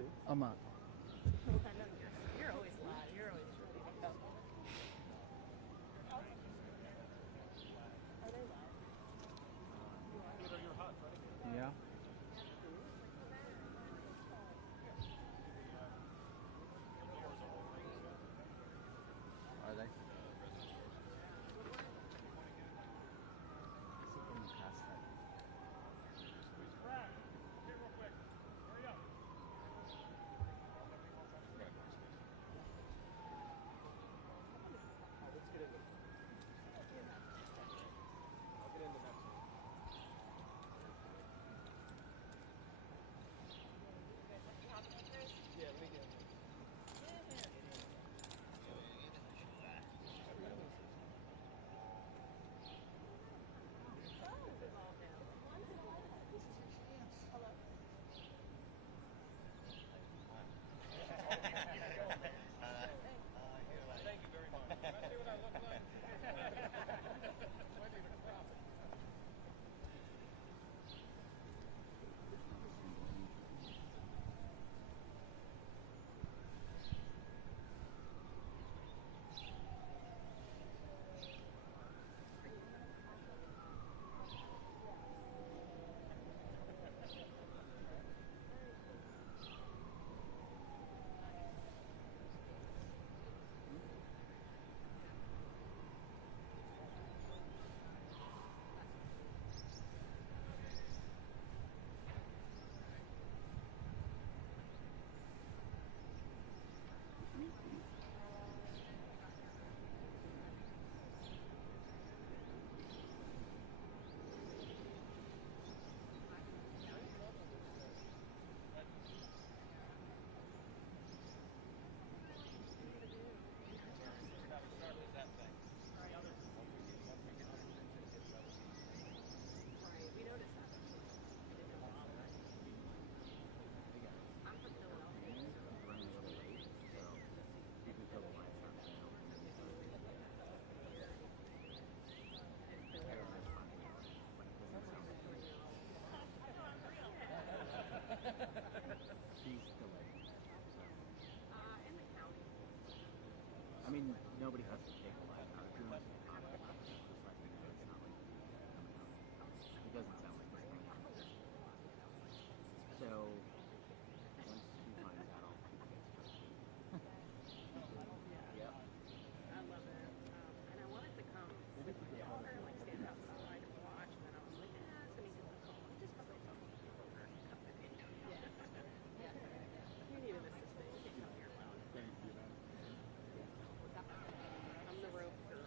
A month. I know you're always loud. You're always ready to go. Are they loud? You're hot, right? Yeah. Are they? Past that. Brad, here real quick. Hurry up. Let's get into it. I'll get into next one. Yeah, let me get it. This is your chance. Hello. Thank you very much. Can I see what I look like? Might even crop it. We noticed that. I'm from Philadelphia. Running a little late, so you can fill the lights out now. Very much fun when it doesn't sound like she's delayed. In the county. I mean, nobody has to take a light out. If you want to talk about it, just let me know. It's not like coming out. It doesn't sound like it's coming out. So, once she finds out, I'll keep you guys posted. Yep. I love it. And I wanted to come sit with my daughter and like stand outside and watch, and then I was like, sending to the call. Just put myself on the over and come with you. Yeah. If you need an assistant, you can come here alone. Thank you, man. I'm the rope girl.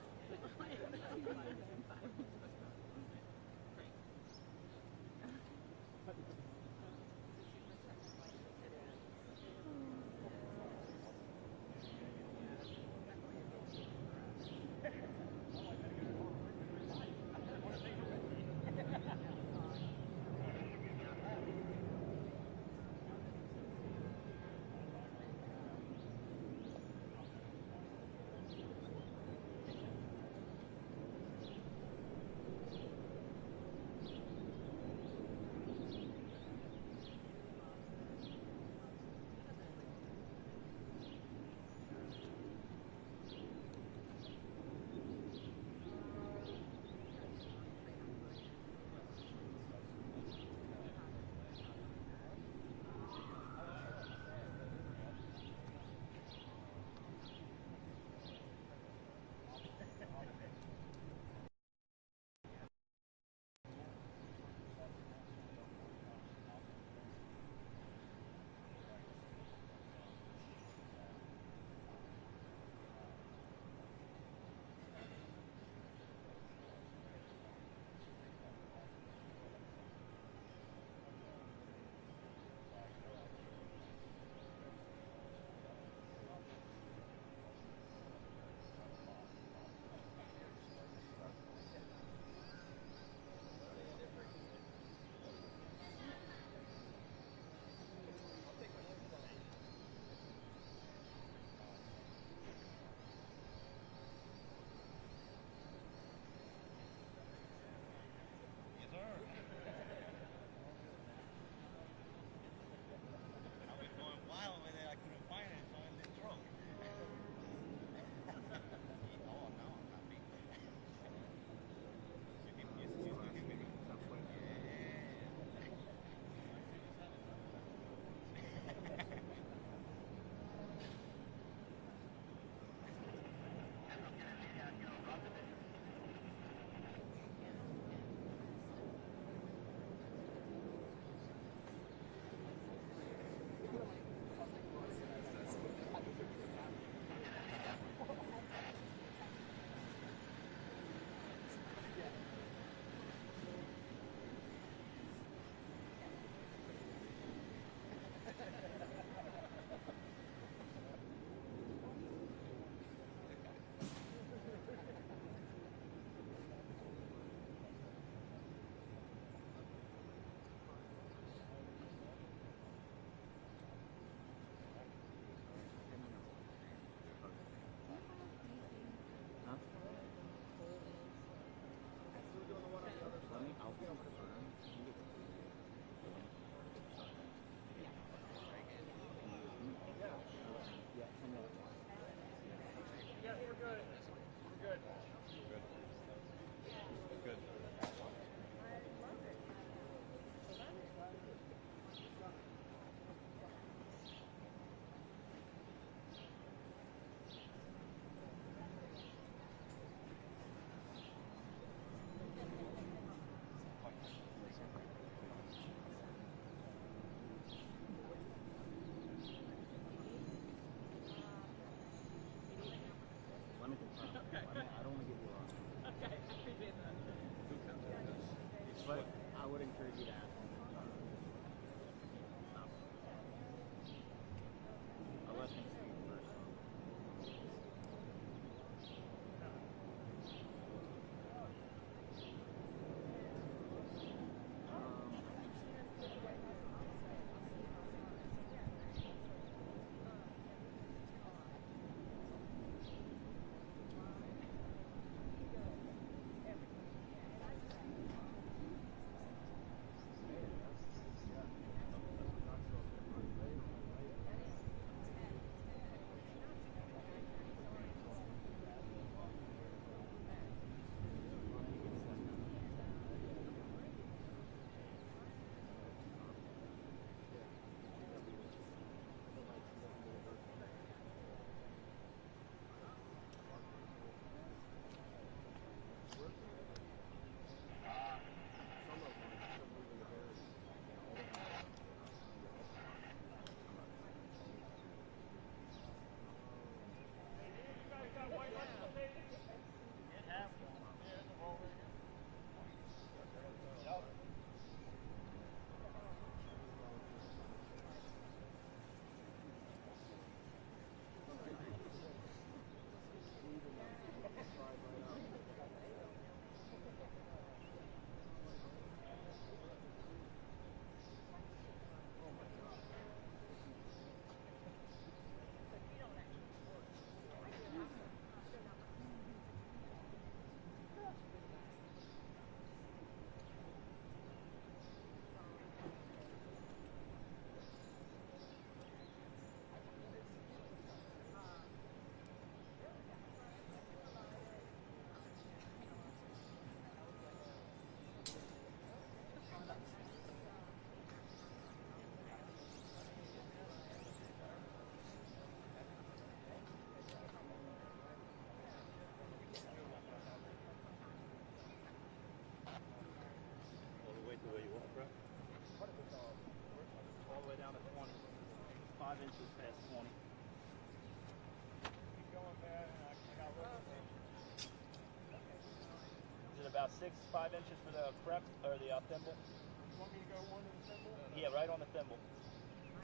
5 inches for the prep or the thimble. You want me to go one to the thimble? Yeah, right on the thimble. Yeah,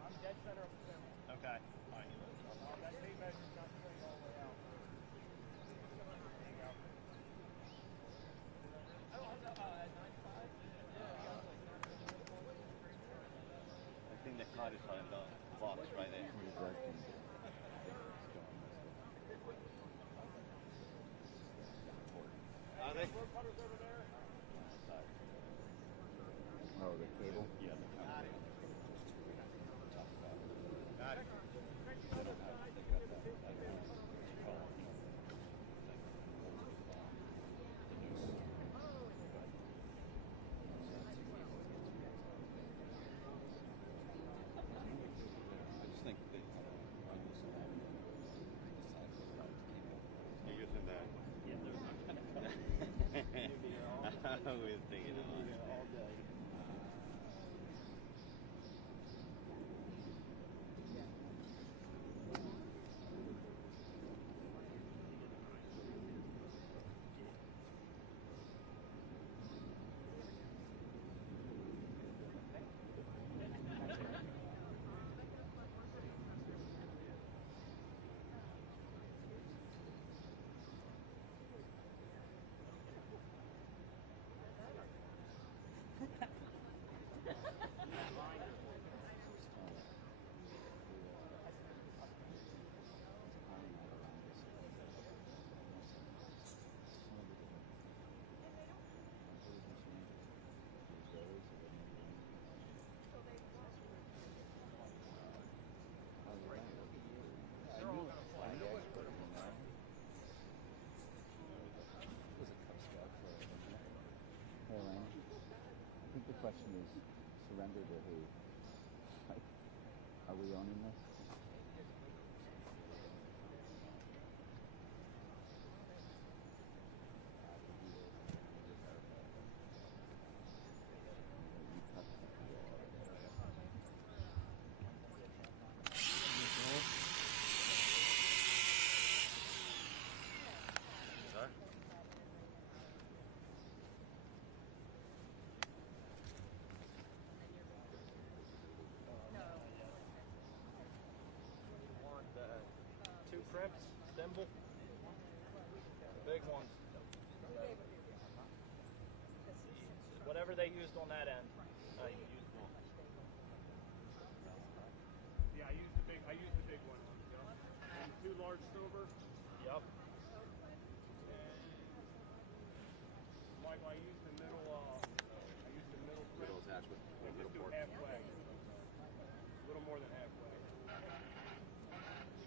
I'm dead center of the thimble. Okay. That tape measure's not straight all the way out. There you go. I think the car is on the box right there. Are they? Putters over there. Oh, the cable? Yeah, the car. Got it. I just think they run this along the side of the road to keep it. You're using that? Yeah, they're not gonna. I was thinking about it. All day. Hey, Lane. I think the question is surrender to who? Like, are we owning this? Sir? Want 2 preps, thimble, big ones. Whatever they used on that end. You used one. Yeah, I used the big one. Yeah. And 2 large silver. Yep. Michael, I used the middle prep. Middle attachment. Just Middle do port. halfway. A little more than halfway.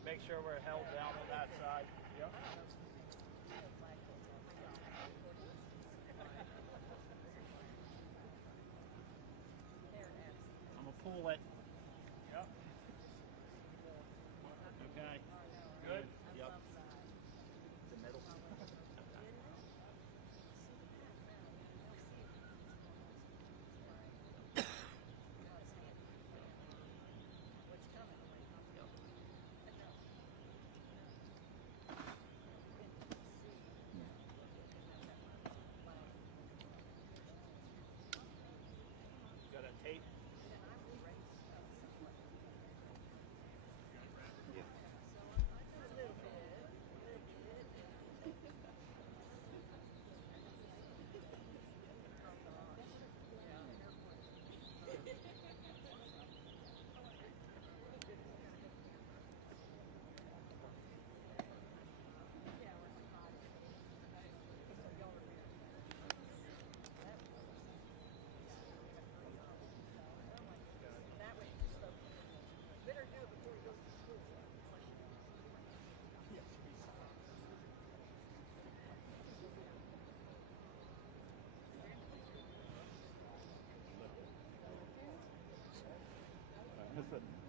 Make sure we're held down on that side. Yep. I'm gonna pull it. Yep. Okay. Good? Yep. The middle. Got a tape.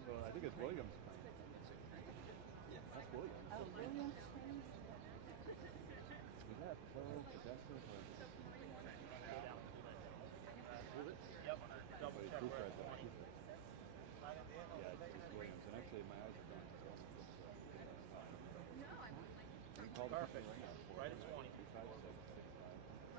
Well, I think it's Williams. That's Williams. Oh, Williams? Is that Pro Progressive or? Yep. Double check Proof where right it's there. pointing. Yeah, it's Williams. And actually, my eyes are going to go. You call the Perfect. company right now. Right at 20. 25665.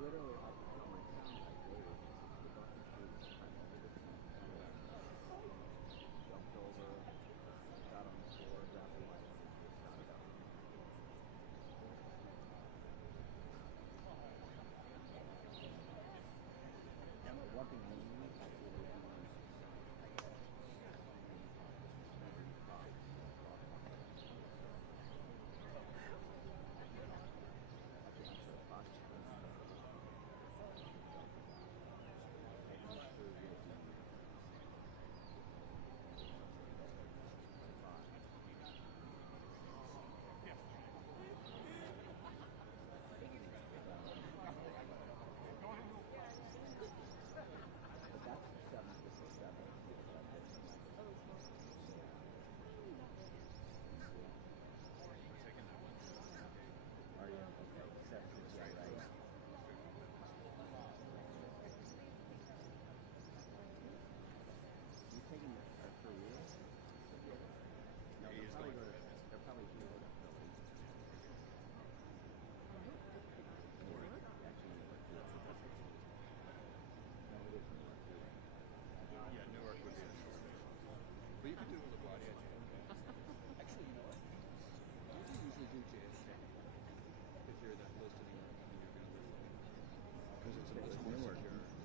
widow, I don't know, it sounds like later. The bucket shoes kind of over the seat, jumped over, got on the floor, grabbed the lights, and just started up. And the one thing we actually did was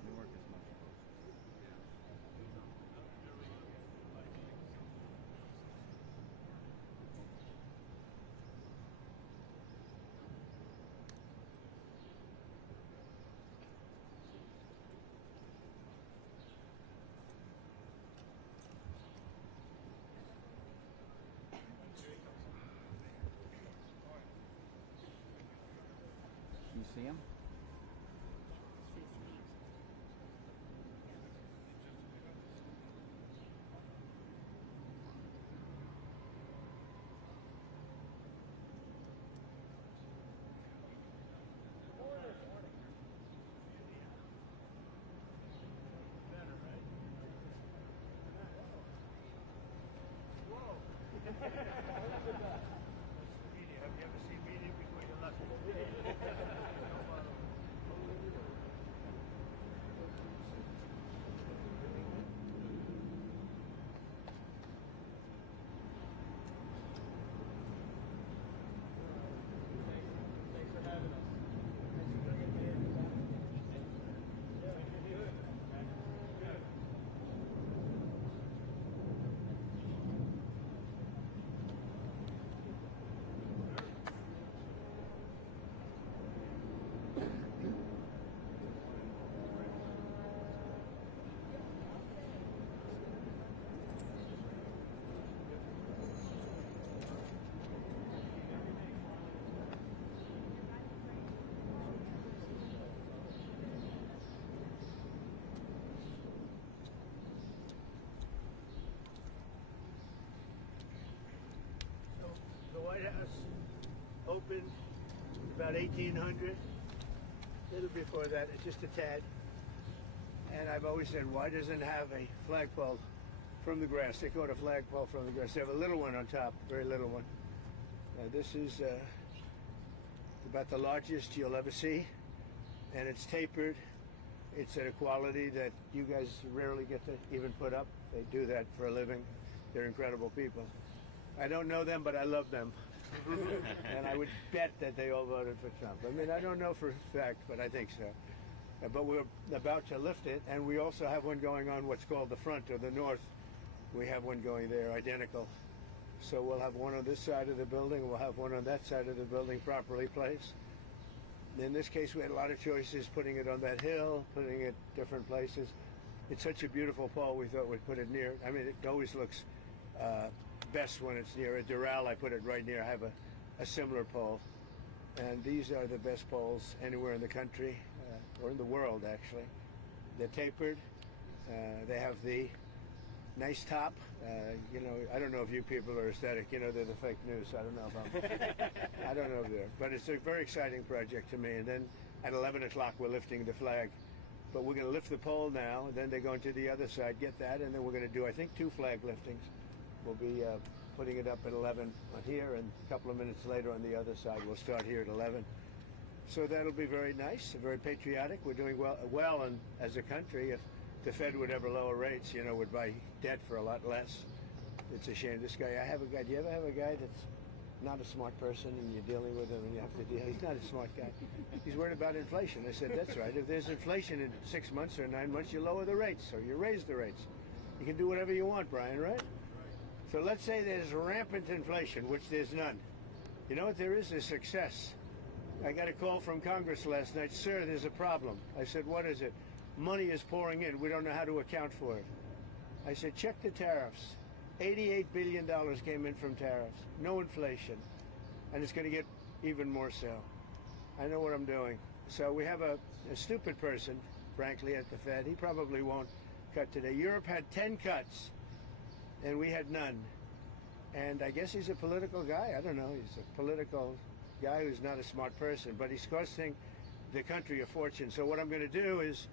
Newark is much closer. You see him? Media. Have you ever seen media before you left? Thanks for having us. The White House opened about 1800. A little before that, it's just a tad. And I've always said, why doesn't it have a flagpole from the grass? They call it a flagpole from the grass. They have a little one on top, very little one. This is about the largest you'll ever see, and it's tapered. It's at a quality that you guys rarely get to even put up. They do that for a living. They're incredible people. I don't know them, but I love them. And I would bet that they all voted for Trump. I mean, I don't know for a fact, but I think so. But we're about to lift it, and we also have one going on what's called the front or the north. We have one going there, identical. So we'll have one on this side of the building, we'll have one on that side of the building properly placed. In this case, we had a lot of choices, putting it on that hill, putting it different places. It's such a beautiful pole, we thought we'd put it near. I mean, it always looks best when it's near a Doral. I put it right near. I have a similar pole. And these are the best poles anywhere in the country, or in the world, actually. They're tapered. They have the nice top. You know, I don't know if you people are aesthetic. You know, they're the fake news. I don't know if I'm, I don't know if they're. But it's a very exciting project to me. And then at 11 o'clock, we're lifting the flag. But we're going to lift the pole now, and then they're going to the other side, get that, and then we're going to do, I think, 2 flag liftings. We'll be putting it up at 11 on here, and a couple of minutes later on the other side. We'll start here at 11. So that'll be very nice, very patriotic. We're doing well and as a country. If the Fed would ever lower rates, would buy debt for a lot less. It's a shame. This guy, do you ever have a guy that's not a smart person and you're dealing with him and you have to deal? He's not a smart guy. He's worried about inflation. I said, that's right. If there's inflation in 6 months or 9 months, you lower the rates or you raise the rates. You can do whatever you want, Brian, right? So let's say there's rampant inflation, which there's none. You know what there is? There's success. I got a call from Congress last night. Sir, there's a problem. I said, what is it? Money is pouring in. We don't know how to account for it. I said, check the tariffs. $88 billion came in from tariffs. No inflation. And it's going to get even more so. I know what I'm doing. So we have a stupid person, frankly, at the Fed. He probably won't cut today. Europe had 10 cuts, and we had none. And I guess he's a political guy. I don't know. He's a political guy who's not a smart person, but he's costing the country a fortune. So what I'm going to do is,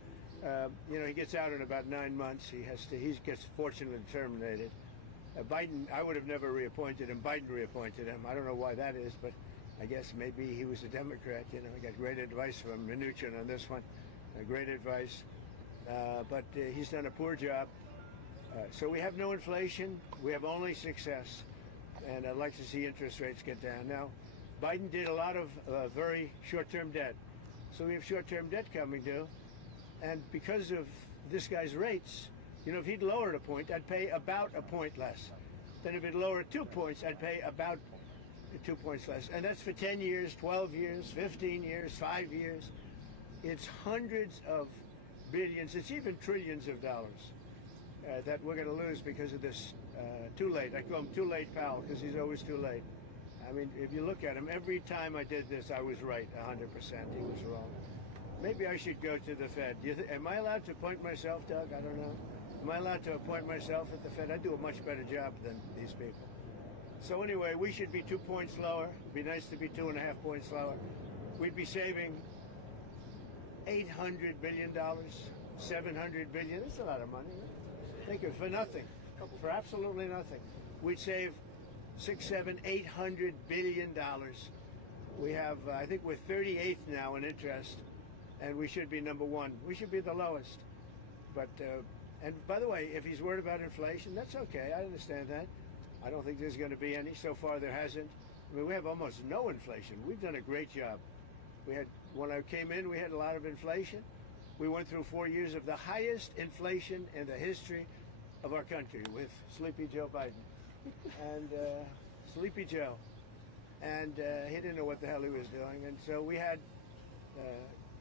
he gets out in about 9 months. He gets fortunately terminated. Biden, I would have never reappointed him. Biden reappointed him. I don't know why that is, but I guess maybe he was a Democrat. I got great advice from Mnuchin on this one. Great advice. But he's done a poor job. So we have no inflation. We have only success. And I'd like to see interest rates get down. Now, Biden did a lot of very short-term debt. So we have short-term debt coming due. And because of this guy's rates, if he'd lowered a point, I'd pay about a point less. Then if he'd lowered 2 points, I'd pay about 2 points less. And that's for 10 years, 12 years, 15 years, 5 years. It's hundreds of billions. It's even trillions of dollars that we're going to lose because of this too late. I call him Too Late Powell because he's always too late. I mean, if you look at him, every time I did this, I was right 100%. He was wrong. Maybe I should go to the Fed. Am I allowed to appoint myself, Doug? I don't know. Am I allowed to appoint myself at the Fed? I do a much better job than these people. So anyway, we should be 2 points lower. It'd be nice to be 2.5 points lower. We'd be saving $800 billion, $700 billion. That's a lot of money. Think of it, for nothing, for absolutely nothing. We'd save $600, $700, $800 billion. We have, I think we're 38th now in interest, and we should be number one. We should be the lowest. But, and by the way, if he's worried about inflation, that's okay. I understand that. I don't think there's going to be any. So far, there hasn't. I mean, we have almost no inflation. We've done a great job. When I came in, we had a lot of inflation. We went through 4 years of the highest inflation in the history of our country with Sleepy Joe Biden. And Sleepy Joe. And he didn't know what the hell he was doing. And so we had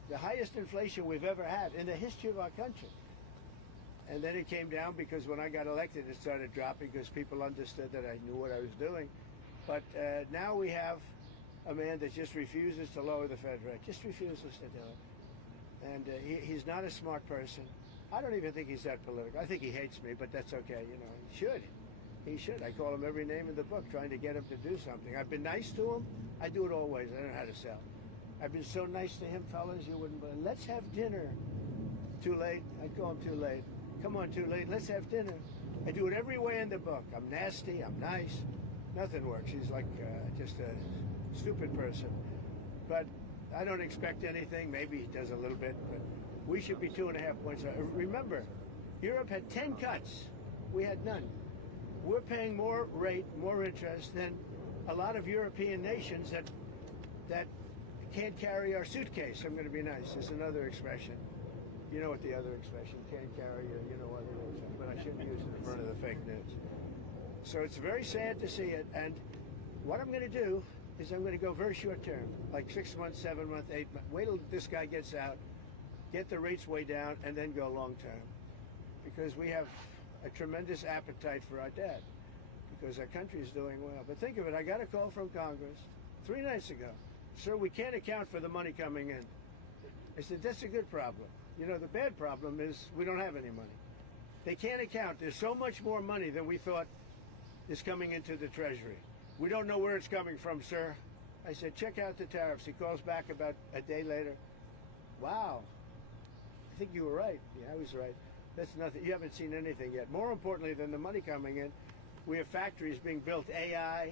the highest inflation we've ever had in the history of our country. And then it came down because when I got elected, it started dropping because people understood that I knew what I was doing. But now we have a man that just refuses to lower the Fed rate, just refuses to do it. And he's not a smart person. I don't even think he's that political. I think he hates me, but that's okay. He should. He should. I call him every name in the book, trying to get him to do something. I've been nice to him. I do it always. I don't know how to sell. I've been so nice to him, fellas, you wouldn't believe. Let's have dinner. Too late. I call him too late. Come on, too late. Let's have dinner. I do it every way in the book. I'm nasty. I'm nice. Nothing works. He's like just a stupid person. But I don't expect anything. Maybe he does a little bit, but we should be 2.5 points. Remember, Europe had 10 cuts. We had none. We're paying more rate, more interest than a lot of European nations that can't carry our suitcase. I'm going to be nice. It's another expression. You know what the other expression, can't carry your, you know what it is, but I shouldn't use it in front of the fake news. So it's very sad to see it, and what I'm going to do is I'm going to go very short term, like 6 months, 7 months, 8 months. Wait till this guy gets out, get the rates way down, and then go long term. Because we have a tremendous appetite for our debt, because our country is doing well. But think of it, I got a call from Congress 3 nights ago. Sir, we can't account for the money coming in. I said, that's a good problem. The bad problem is we don't have any money. They can't account. There's so much more money than we thought is coming into the Treasury. We don't know where it's coming from, sir. I said, check out the tariffs. He calls back about a day later. Wow. I think you were right. Yeah, I was right. That's nothing. You haven't seen anything yet. More importantly than the money coming in, we have factories being built, AI,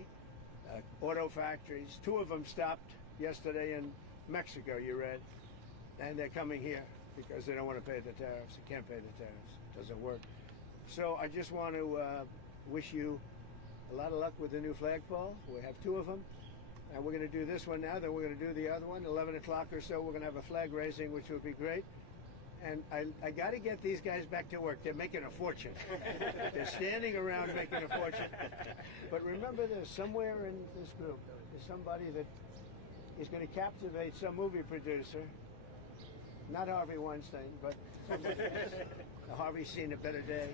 auto factories. 2 of them stopped yesterday in Mexico, you read, and they're coming here because they don't want to pay the tariffs. They can't pay the tariffs. Doesn't work. So I just want to wish you a lot of luck with the new flagpole. We have 2 of them, and we're going to do this one now. Then we're going to do the other one. 11 o'clock or so, we're going to have a flag raising, which would be great. And I got to get these guys back to work. They're making a fortune. They're standing around making a fortune. But remember this, somewhere in this group is somebody that is going to captivate some movie producer. Not Harvey Weinstein, but somebody else. Harvey's seen a better day.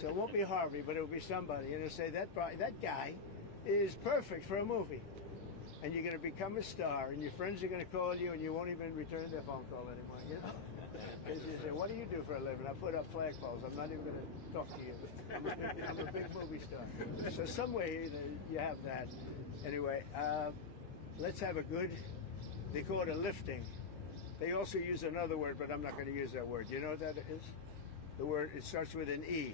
So it won't be Harvey, but it'll be somebody. And they'll say, that guy is perfect for a movie. And you're going to become a star, and your friends are going to call you, and you won't even return their phone call anymore. You know? Because you say, what do you do for a living? I put up flagpoles. I'm not even going to talk to you. I'm a big movie star. So some way you have that. Anyway, let's have a good, they call it a lifting. They also use another word, but I'm not going to use that word. You know what that is? The word, it starts with an E.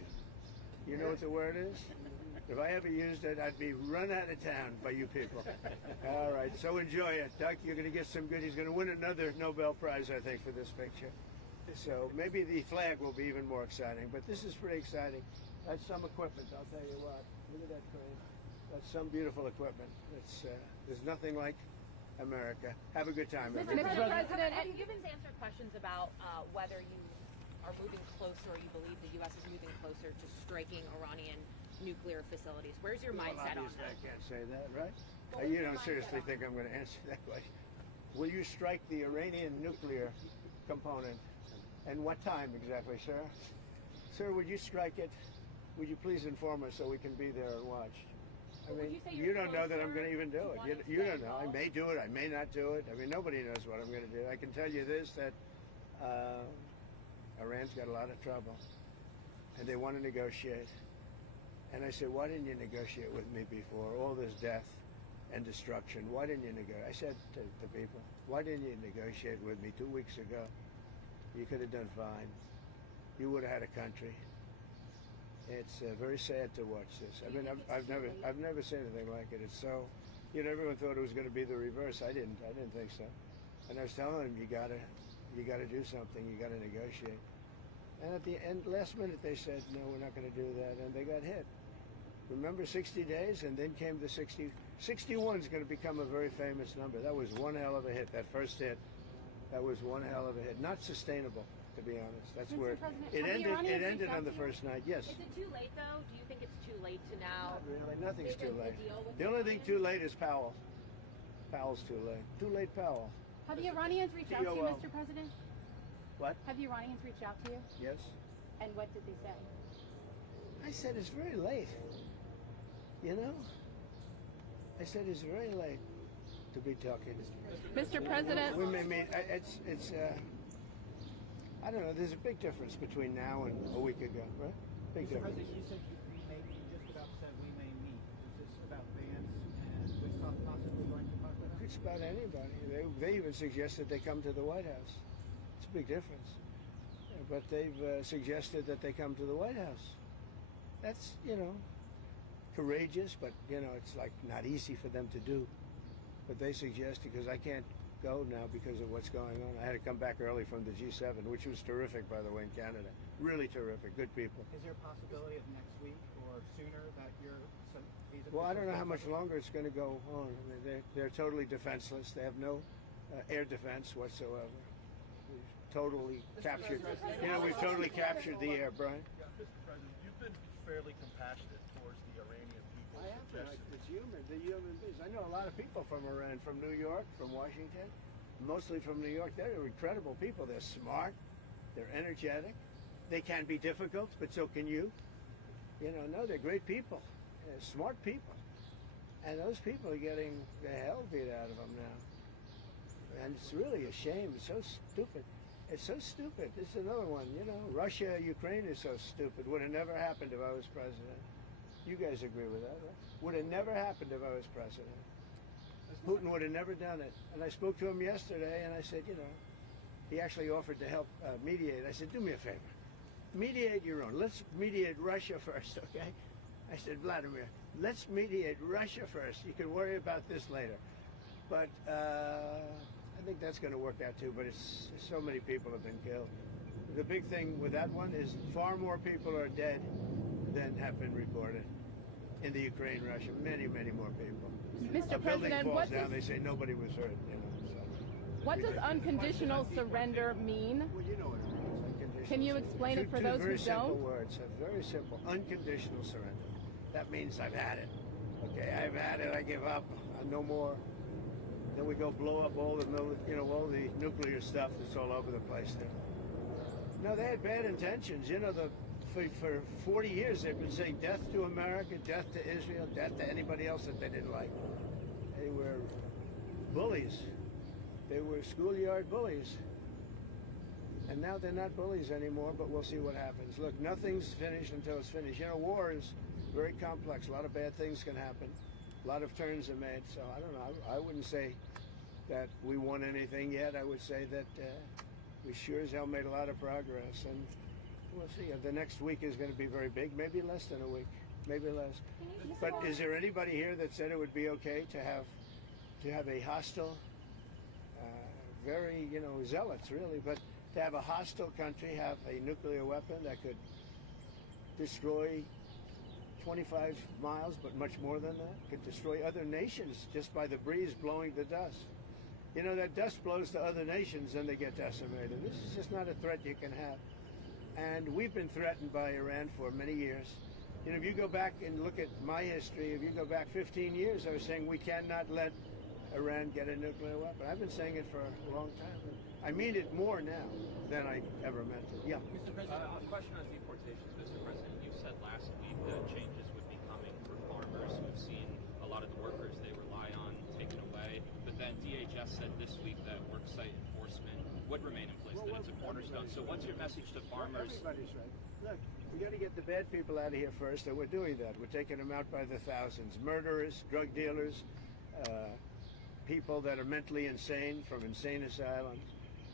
You know what the word is? If I ever used it, I'd be run out of town by you people. All right, so enjoy it. Doug, you're going to get some good. He's going to win another Nobel Prize, I think, for this picture. So maybe the flag will be even more exciting, but this is pretty exciting. That's some equipment, I'll tell you what. Look at that crane. That's some beautiful equipment. It's, there's nothing like America. Have a good time, Mr. everybody. President, have you given answered questions about whether you are moving closer, or you believe the U.S. is moving closer to striking Iranian nuclear facilities? Where's your mindset on Obviously, that? I can't say that, right? Well, You what's don't your seriously mindset think I'm going to answer that question. Will you strike the Iranian nuclear component? And what time exactly, sir? Sir, would you strike it? Would you please inform us so we can be there and watch? I Well, would mean, you say you you're don't know that I'm closer going to even do to it. wanting You to don't get know. I involved? may do it. I may not do it. I mean, nobody knows what I'm going to do. I can tell you this, that Iran's got a lot of trouble, and they want to negotiate. And I said, why didn't you negotiate with me before? All this death and destruction. Why didn't you negotiate? I said to the people, why didn't you negotiate with me 2 weeks ago? You could have done fine. You would have had a country. It's very sad to watch this. I mean, I've never seen anything like it. It's so, you know, everyone thought it was going to be the reverse. I didn't think so. And I was telling them, you gotta do something. You gotta negotiate. And at the end, last minute, they said, no, we're not going to do that, and they got hit. Remember 60 days, and then came the 60. 61 is going to become a very famous number. That was one hell of a hit. That first hit, that was one hell of a hit. Not sustainable, to be honest. That's Mr. where President, it have the ended. It Iranians ended reached on out the to you? first night. Yes. Is it too late, though? Do you think it's too late to now? Not really. Nothing's make too a late. deal with The the only thing Iranians? too late is Powell. Powell's too late. Too late, Powell. Have the Iranians reached out to you, POL. Mr. President? What? Have the Iranians reached out to you? Yes. And what did they say? I said it's very late. You know? I said it's very late to be talking. Mr. President, We may meet. It's. I don't know. There's a big difference between now and a week ago, right? Big Mr. difference. President, you said you may, you just about said we may meet. Is this about Vance and Witkoff possibly going to talk with us? It's about anybody. They even suggested they come to the White House. It's a big difference. But they've suggested that they come to the White House. That's, you know, courageous, but, you know, it's like not easy for them to do. But they suggested, because I can't go now because of what's going on. I had to come back early from the G7, which was terrific, by the way, in Canada. Really terrific. Good people. Is there a possibility of next week or sooner that these Well, I don't know how officials- much longer it's going to go on. I mean, they're totally defenseless. They have no air defense whatsoever. We've totally captured. You know, we've totally captured the air, Brian. Yeah, Mr. President, you've been fairly compassionate towards the Iranian people. I have been. It's human. The human beings. I know a lot of people from Iran, from New York, from Washington, mostly from New York. They're incredible people. They're smart. They're energetic. They can be difficult, but so can you. You know, no, they're great people. They're smart people. And those people are getting the hell beat out of them now. And it's really a shame. It's so stupid. It's so stupid. This is another one, you know. Russia, Ukraine is so stupid. Would have never happened if I was president. You guys agree with that, right? Would have never happened if I was president. Putin would have never done it. And I spoke to him yesterday, and I said, you know, he actually offered to help mediate. I said, do me a favor. Mediate your own. Let's mediate Russia first, okay? I said, Vladimir, let's mediate Russia first. You can worry about this later. But I think that's going to work out too, but it's so many people have been killed. The big thing with that one is far more people are dead than have been reported in the Ukraine, Russia. Many, many more people. Mr. A building President, falls what down, does, they say nobody was hurt. You know, so. what does unconditional surrender mean? Well, you know what it means. Unconditional Can you surrender. explain it for Two those who very simple don't? words. Very simple. Unconditional surrender. That means I've had it. Okay, I've had it. I give up. No more. Then we go blow up all the all the nuclear stuff that's all over the place there. No, they had bad intentions. You know, for 40 years they've been saying death to America, death to Israel, death to anybody else that they didn't like. They were bullies. They were schoolyard bullies. And now they're not bullies anymore, but we'll see what happens. Look, nothing's finished until it's finished. You know, war is very complex. A lot of bad things can happen. A lot of turns are made. So I don't know. I wouldn't say that we won anything yet. I would say that we sure as hell made a lot of progress. And we'll see. The next week is going to be very big. Maybe less than a week. Maybe less. But is there anybody here that said it would be okay to have a hostile, very, zealots really, but to have a hostile country have a nuclear weapon that could destroy 25 miles, but much more than that, could destroy other nations just by the breeze blowing the dust. You know, that dust blows to other nations and they get decimated. This is just not a threat you can have. And we've been threatened by Iran for many years. You know, if you go back and look at my history, if you go back 15 years, I was saying we cannot let Iran get a nuclear weapon. I've been saying it for a long time. I mean it more now than I ever meant it. Yeah. Mr. President, a question on deportations, Mr. President. You said last week that changes would be coming for farmers who've seen a lot of the workers they rely on taken away. But then DHS said this week that worksite enforcement would remain in place, that it's a cornerstone. So what's your message to farmers? Everybody's right. Look, we got to get the bad people out of here first, and we're doing that. We're taking them out by the thousands. Murderers, drug dealers, people that are mentally insane from insane asylums.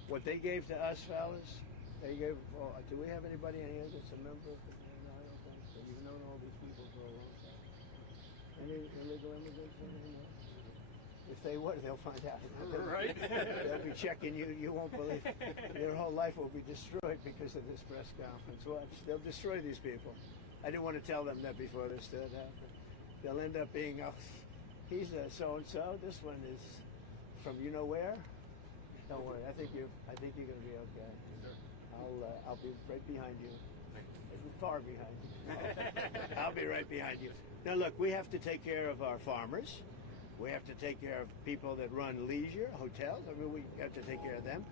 What they gave to us, fellas, they gave. Oh, do we have anybody in here that's a member of the? No, I don't think so. You've known all these people for a long time. Any illegal immigrants? Anymore? If they were, they'll find out. Right. They'll be checking you. You won't believe. Your whole life will be destroyed because of this press conference. Watch. They'll destroy these people. I didn't want to tell them that before this did happen. They'll end up being, he's a so-and-so. This one is from you know where. Don't worry. I think you're going to be okay. I'll be right behind you. Far behind you. I'll be right behind you. Now look, we have to take care of our farmers. We have to take care of people that run leisure, hotels. I mean, we have to take care of them.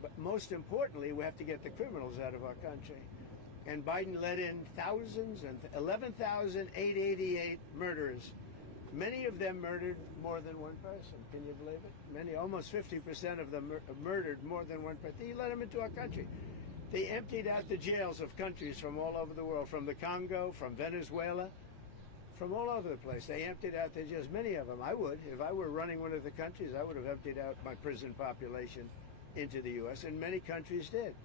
But most importantly, we have to get the criminals out of our country. And Biden let in thousands and 11,888 murderers. Many of them murdered more than one person. Can you believe it? Almost 50% of them murdered more than one person. He let them into our country. They emptied out the jails of countries from all over the world, from the Congo, from Venezuela, from all over the place. They emptied out the jails, many of them. I would. If I were running one of the countries, I would have emptied out my prison population into the U.S., and many countries did.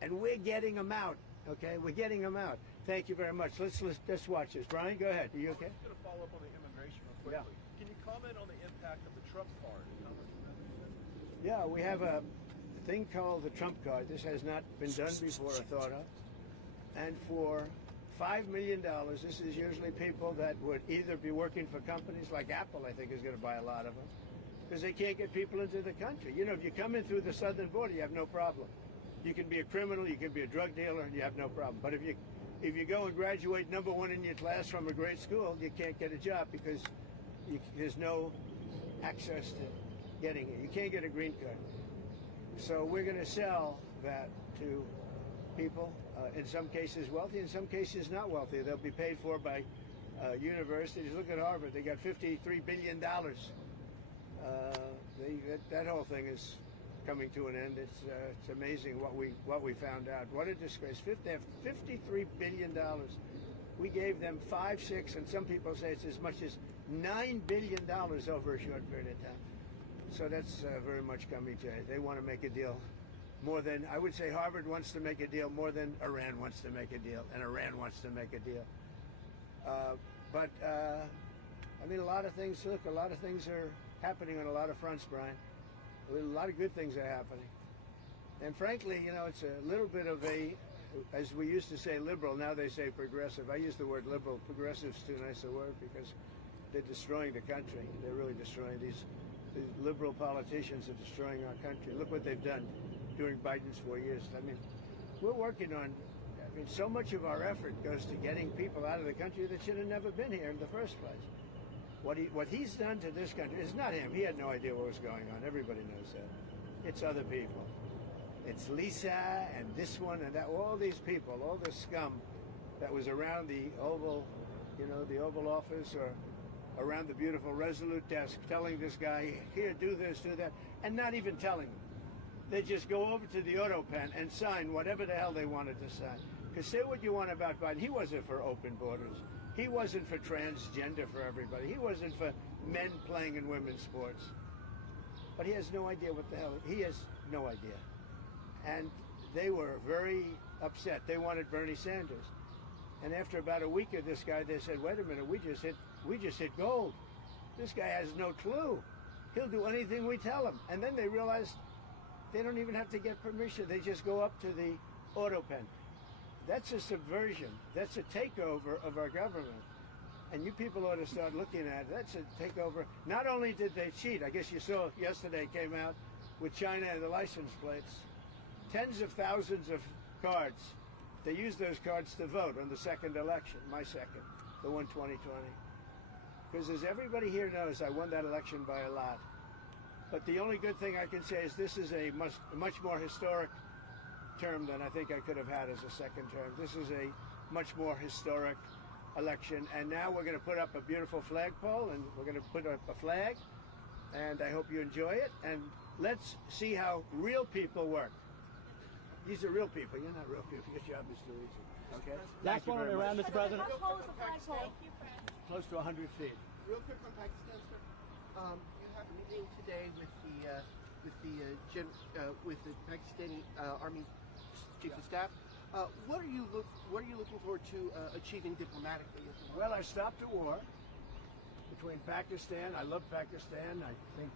And we're getting them out, okay? We're getting them out. Thank you very much. Let's watch this. Brian, go ahead. Are you okay? I'm just going to follow up on the immigration real quickly. Yeah. Can you comment on the impact of the Trump card? Yeah, we have a thing called the Trump card. This has not been done before or thought of. And for $5 million, this is usually people that would either be working for companies like Apple, I think, is going to buy a lot of them, because they can't get people into the country. You know, if you come in through the southern border, you have no problem. You can be a criminal, you can be a drug dealer, and you have no problem. But if you go and graduate number one in your class from a great school, you can't get a job because there's no access to getting it. You can't get a green card. So we're going to sell that to people, in some cases wealthy, in some cases not wealthy. They'll be paid for by universities. Look at Harvard. They got $53 billion. That whole thing is coming to an end. It's amazing what we found out. What a disgrace. They have $53 billion. We gave them 5, 6, and some people say it's as much as $9 billion over a short period of time. So that's very much coming to it. They want to make a deal more than, I would say Harvard wants to make a deal more than Iran wants to make a deal, and Iran wants to make a deal. I mean, a lot of things are happening on a lot of fronts, Brian. A lot of good things are happening. And frankly, you know, it's a little bit of a, as we used to say liberal, now they say progressive. I use the word liberal. Progressive's too nice a word because they're destroying the country. They're really destroying these liberal politicians are destroying our country. Look what they've done during Biden's 4 years. I mean, we're working on, I mean, so much of our effort goes to getting people out of the country that should have never been here in the first place. What he's done to this country, it's not him. He had no idea what was going on. Everybody knows that. It's other people. It's Lisa and this one and that, all these people, all this scum that was around the Oval, you know, the Oval Office or around the beautiful Resolute desk telling this guy, here, do this, do that, and not even telling him. They just go over to the auto pen and sign whatever the hell they wanted to sign. Because say what you want about Biden, he wasn't for open borders. He wasn't for transgender for everybody. He wasn't for men playing in women's sports. But he has no idea what the hell, he has no idea. And they were very upset. They wanted Bernie Sanders. And after about a week of this guy, they said, wait a minute, we just hit gold. This guy has no clue. He'll do anything we tell him. And then they realized they don't even have to get permission. They just go up to the auto pen. That's a subversion. That's a takeover of our government. And you people ought to start looking at it. That's a takeover. Not only did they cheat, I guess you saw yesterday came out with China and the license plates. Tens of thousands of cards. They used those cards to vote on the second election, my second, the one 2020. Because as everybody here knows, I won that election by a lot. But the only good thing I can say is this is a much more historic term than I think I could have had as a second term. This is a much more historic election. And now we're going to put up a beautiful flagpole, and we're going to put up a flag. And I hope you enjoy it. And let's see how real people work. These are real people. You're not real people. Your job is too easy. Okay? Last one on Iran, Mr. President. How tall is the flagpole? Close to 100 feet. Real quick on Pakistan, sir. You have a meeting today with the Pakistani Army Chief of Staff. What are you looking forward to achieving diplomatically? Well, I stopped a war between Pakistan. I love Pakistan. I think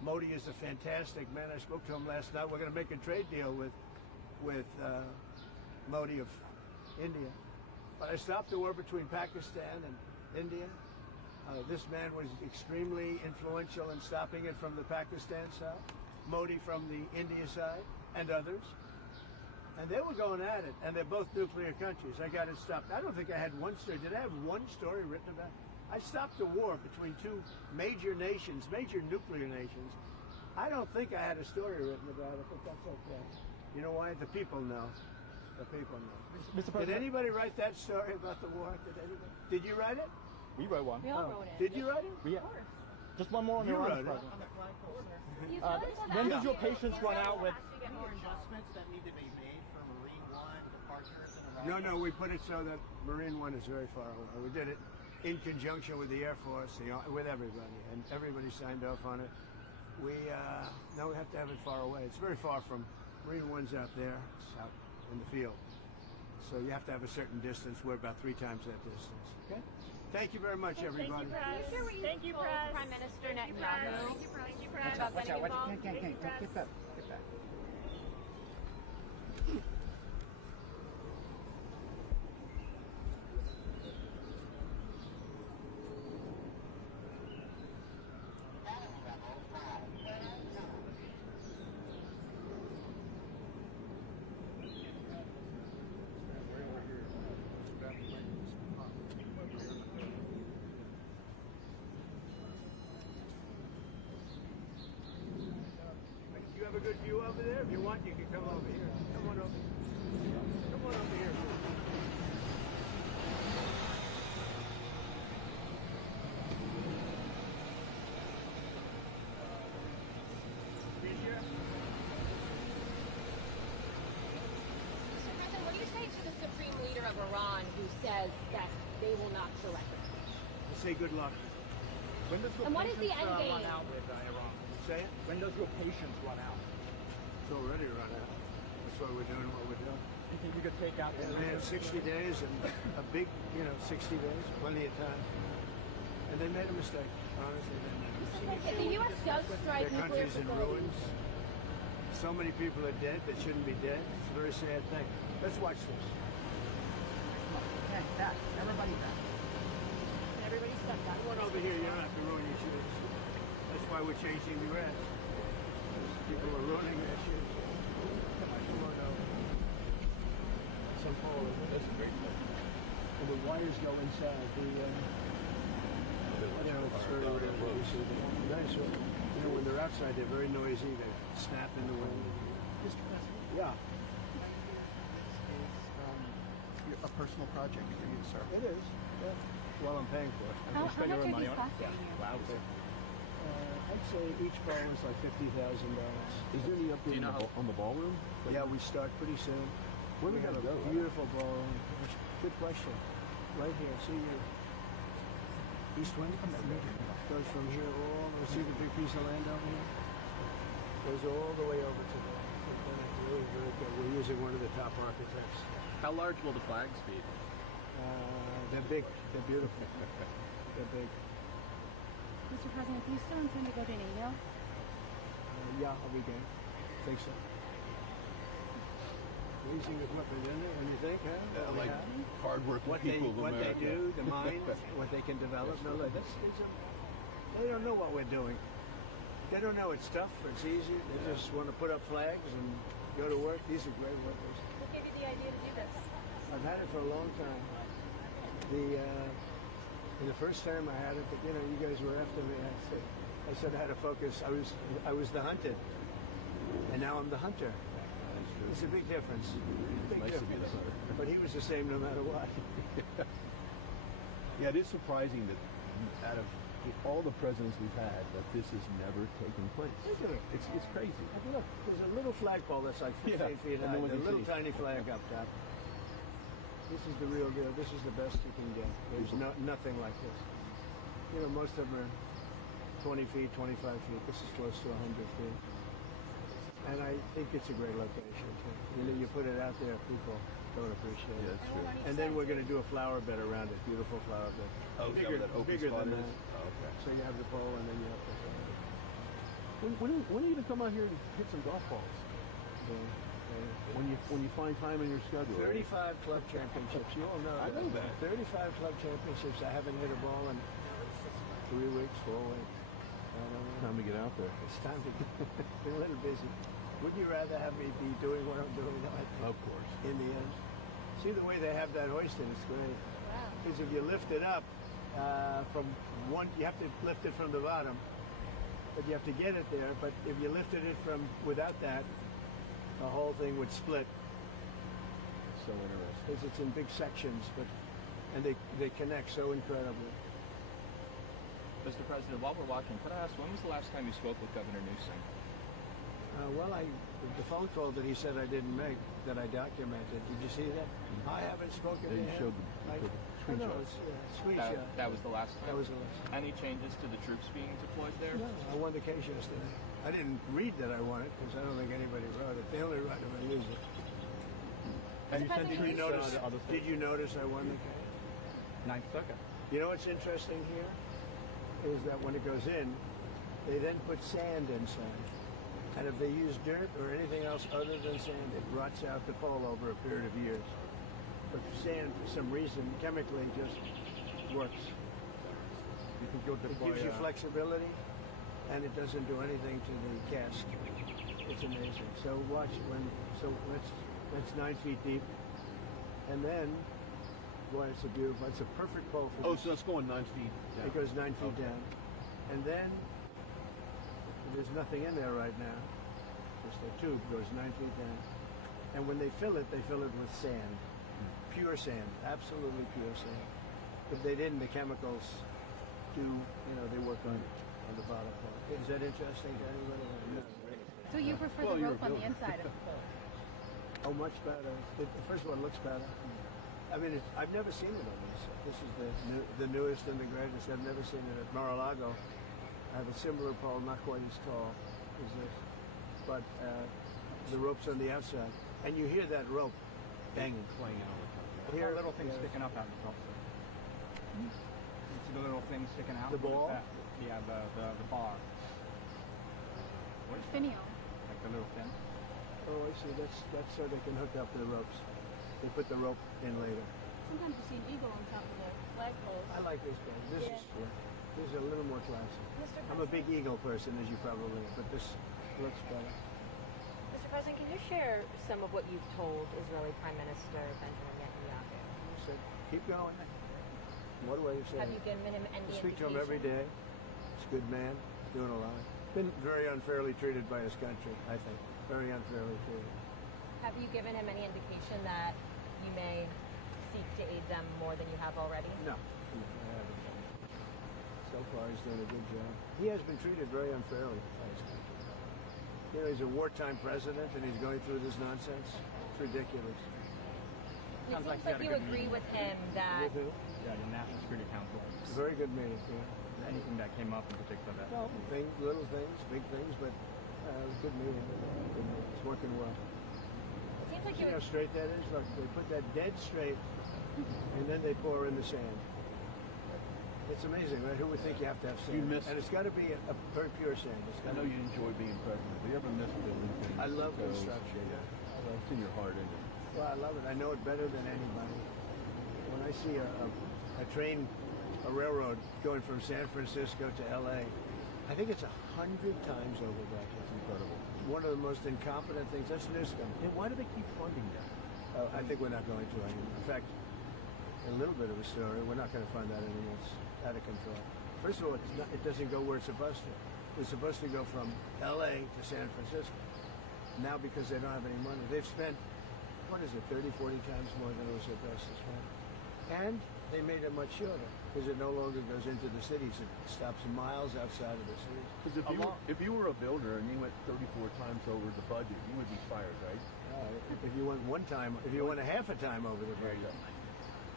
Modi is a fantastic man. I spoke to him last night. We're going to make a trade deal with Modi of India. But I stopped the war between Pakistan and India. This man was extremely influential in stopping it from the Pakistan side, Modi from the India side, and others. And they were going at it, and they're both nuclear countries. I got it stopped. I don't think I had one story. Did I have one story written about it? I stopped a war between two major nations, major nuclear nations. I don't think I had a story written about it, but that's okay. You know why? The people know. The people know. Mr. President. Did anybody write that story about the war? Did anybody? Did you write it? We wrote one. We all wrote it. Did you write it? Yeah. Just one more on You Iran, wrote Mr. it. President. When does your patience run out with? Adjustments that need to be made for Marine One departures and No, we put it so that Marine One is very far away. We did it in conjunction with the Air Force, with everybody, and everybody signed off on it. We have to have it far away. It's very far from Marine One's out there. It's out in the field. So you have to have a certain distance. We're about 3 times that distance. Okay? Thank you very much, everybody. Thank you, Press. Prime Minister Netanyahu. Thank you, Press. Watch out, watch out. Get back. You have a good view over there? If you want, you can come over here. Come on over. Come on over here. Mr. President, what do you say to the supreme leader of Iran who says that they will not surrender? I say good luck. When does your And what is the patience, end game? run out with Iran? Say it? When does your patience run out? It's already run out. That's why we're doing what we're doing. You think you could take out the And we have 60 days and a big, 60 days, plenty of time. And they made a mistake. Honestly, they made a mistake. If the U.S. does strike Their nuclear country's in facilities, ruins. So many people are dead that shouldn't be dead. It's a very sad thing. Let's watch this. Okay, back. Everybody back. Everybody step back. Come on over here. You don't have to ruin your shoes. That's why we're changing the grass. People are ruining their shoes. Come on over. Some pole. That's a great thing. And the wires go inside. It's very rare that you see them. Nice. You know, when they're outside, they're very noisy. They snap in the wind. Mr. President, Yeah, is a personal project for you, sir. it is. Yeah. Well, I'm paying for it. how much are these costing you? Wow. I'd say each ball is like $50,000. Is there any update on the ballroom? Yeah, we start pretty soon. Where we did have that a go? beautiful ballroom. Good question. Right here. See your east wind goes from here all. See the big piece of land over here? Goes all the way over to there. Really, really good. We're using one of the top architects. How large will the flags be? They're big. They're beautiful. They're big. Mr. President, do you still intend to go to NATO? Yeah, I'll be game. Think so. Amazing equipment, isn't it? When you think, huh? What like they have? hard-working What they people of what they America. do, the mind, what they can develop. No, look, they don't know what we're doing. They don't know it's tough, it's easy. They just want to put up flags and go to work. These are great workers. What gave you the idea to do this? I've had it for a long time. The first time I had it, you know, you guys were after me. I said I had to focus. I was the hunted, and now I'm the hunter. It's a big difference. Big Nice to be the difference. hunter. But he was the same no matter what. Yeah, it is surprising that out of all the presidents we've had, that this has never taken place. Isn't it? It's crazy. Look, there's a little flagpole that's like 15 Yeah, feet and high. no one A can little see. tiny flag up top. This is the real deal. This is the best you can get. There's nothing like this. You know, most of them are 20 feet, 25 feet. This is close to 100 feet. And I think it's a great location, too. You know, you put it out there, people don't appreciate Yeah, it. that's true. And then we're going to do a flower bed around it, beautiful flower bed. Oh, is that where that open bigger spot than is? that. Oh, okay. So you have the pole and then you have the flower. When are you going to come out here and hit some golf balls? When you find time in your schedule. 35 club championships. You all know. I know that. 35 club championships. I haven't hit a ball in 3 weeks, 4 weeks. I don't know. Time to get out there. It's time to be a little busy. Wouldn't you rather have me be doing what I'm doing now? I think, Of course. in the end. See the way they have that hoisted? It's great. Wow. Because if you lift it up from one, you have to lift it from the bottom, but you have to get it there. But if you lifted it from without that, the whole thing would split. So interesting. Because it's in big sections, and they connect so incredibly. Mr. President, while we're watching, could I ask, when was the last time you spoke with Governor Newsom? The phone call that he said I didn't make, that I documented. Did you see that? I haven't spoken to They him. showed I the know, screenshot. it's screenshot. That was the last time? That was the last. Any changes to the troops being deployed there? No, I won the case yesterday. I didn't read that I won it because I don't think anybody wrote it. They only write if I lose it. And you sent Did you notice? Did you notice I won the case? 9th Circuit. You know what's interesting here is that when it goes in, they then put sand inside. And if they use dirt or anything else other than sand, it rots out the pole over a period of years. But sand, for some reason, chemically just works. You can go It deploy. gives you flexibility, and it doesn't do anything to the cast. It's amazing. So watch that's 9 feet deep, and then, boy, it's a perfect pole for Oh, this. so that's going 9 feet down. It goes 9 feet Okay. down. And then there's nothing in there right now. Just the tube goes 9 feet down. And when they fill it with sand. Pure sand, absolutely pure sand. If they didn't, the chemicals they work on the bottom part. Is that interesting to anybody? No. So you prefer Well, the you're rope on the building. inside of the boat? Oh, much better. First of all, it looks better. I mean, I've never seen it on this. This is the newest and the greatest. I've never seen it at Mar-a-Lago. I have a similar pole, not quite as tall as this, but the rope's on the outside, and you hear that rope banging. Clanging all the time. Here, little things yeah, sticking up out of the top. It's the little thing sticking out? The ball? What is that? Yeah, the bar. What is Finial. Like the little fin? Oh, I see. That's so they can hook up the ropes. They put the rope in later. Sometimes you see an eagle on top of the flagpoles. I like this band. This is a little more classy. Mr. I'm a big eagle person, as you probably know, but this looks better. Mr. President, can you share some of what you've told Israeli Prime Minister Benjamin Netanyahu? So keep going. What do I say? Have you given him any I speak to him indication? every day. He's a good man, doing a lot. Been very unfairly treated by his country, I think. Very unfairly treated. Have you given him any indication that you may seek to aid them more than you have already? No, I haven't. So far, he's done a good job. He has been treated very unfairly by his country. You know, he's a wartime president, and he's going through this nonsense. It's ridiculous. It Sounds seems like like you you had a good agree with him that With who? Yeah, the National Security Council. It's a very good meeting. Yeah. Anything that came up in particular that? Well, little things, big things, but good meeting. Good meeting. It's working well. it seems like See you how straight that is? Look, they put that dead straight, and then they pour in the sand. It's amazing, right? Who would think you have to have sand? And it's got to be a very pure sand. It's I know you enjoy being president. Do you ever miss building things? I love Those- construction. Yeah. It's in your heart, isn't it? Well, I love it. I know it better than anybody. When I see a train, a railroad going from San Francisco to L.A., I think it's 100 times over that. It's incredible. One of the most incompetent things. That's Newsom. And why do they keep funding that? I think we're not going to anymore. In fact, a little bit of a story. We're not going to fund that anymore. It's out of control. First of all, it doesn't go where it's supposed to. It's supposed to go from L.A. to San Francisco. Now, because they don't have any money, they've spent, 30, 40 times more than it was supposed to spend. And they made it much shorter because it no longer goes into the cities. It stops miles outside of the cities. Because if you were a builder and you went 34 times over the budget, you would be fired, right? If you went one time, if you went a half a time over the budget.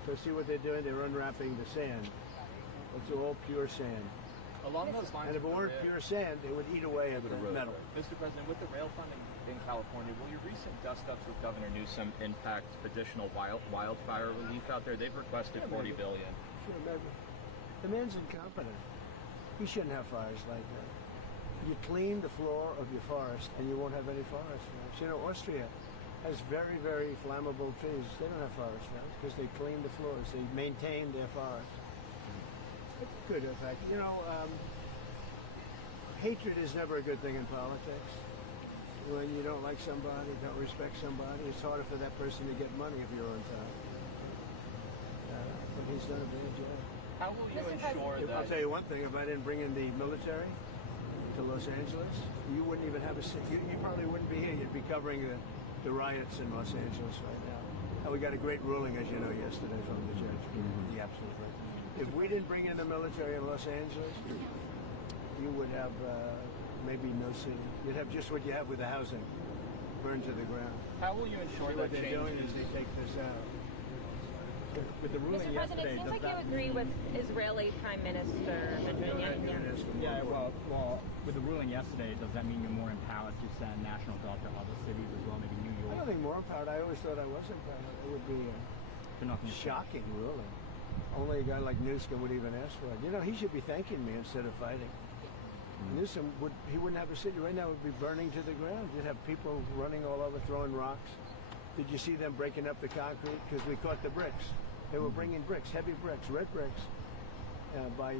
So see what they're doing? They're unwrapping the sand. It's all pure sand. Along those lines, And if it weren't pure sand, it would eat away at the metal. Mr. President, with the rail funding in California, will your recent dust-ups with Governor Newsom impact additional wildfire relief out there? They've requested $40 billion. Sure, maybe. The man's incompetent. He shouldn't have fires like that. You clean the floor of your forest, and you won't have any forest fires. You know, Austria has very, very flammable trees. They don't have forest fires because they clean the floors. They maintain their forest. It's good, in fact. You know, hatred is never a good thing in politics. When you don't like somebody, don't respect somebody, it's harder for that person to get money if you're on top. But he's done a bad job. How will you ensure that... I'll tell you one thing, if I didn't bring in the military to Los Angeles, you wouldn't even have a seat. You probably wouldn't be here. You'd be covering the riots in Los Angeles right now. And we got a great ruling, as you know, yesterday from the judge. The absolute right. If we didn't bring in the military in Los Angeles, you would have maybe no city. You'd have just what you have with the housing, burned to the ground. How will you ensure What that they're doing is they take this out. With the ruling Mr. President, it seems like you agree with Israeli Prime Minister Benjamin Netanyahu. Yeah, well, with the ruling yesterday, does that mean you're more empowered to send National Guard to other cities as well, maybe New I York? don't think more empowered. I always thought I was empowered. It would be They're not gonna- shocking, really. Only a guy like Newsom would even ask for it. You know, he should be thanking me instead of fighting. Newsom wouldn't have a city right now. It would be burning to the ground. You'd have people running all over, throwing rocks. Did you see them breaking up the concrete? Because we caught the bricks. They were bringing bricks, heavy bricks, red bricks, by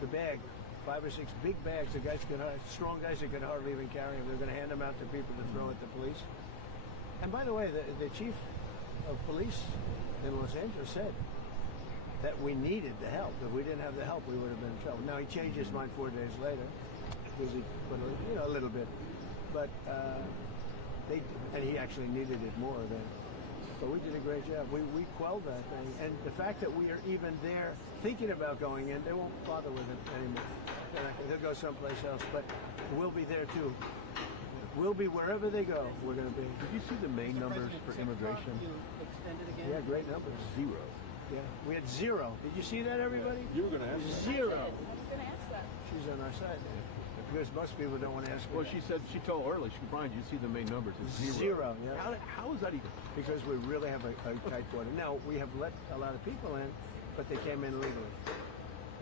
the bag. 5 or 6 big bags. The guys strong guys that could hardly even carry them. They're going to hand them out to people to throw at the police. And by the way, the chief of police in Los Angeles said that we needed the help. If we didn't have the help, we would have been in trouble. Now he changed his mind 4 days later because he put a little bit, but and he actually needed it more than. But we did a great job. We quelled that thing, and the fact that we are even there thinking about going in, they won't bother with it anymore. They'll go someplace else, but we'll be there too. We'll be wherever they go. We're going to be. Did you see the main numbers for immigration? Yeah, great numbers. 0. Yeah, we had 0. Did you see that, everybody? You were going to ask that. 0. I was going to ask that. She's on our side now. Because most people don't want to ask her. Well, that. she said, she told Early, she Brian, you see the main numbers, it's 0. 0, yeah. How is that even? Because we really have a tight border. Now, we have let a lot of people in, but they came in legally.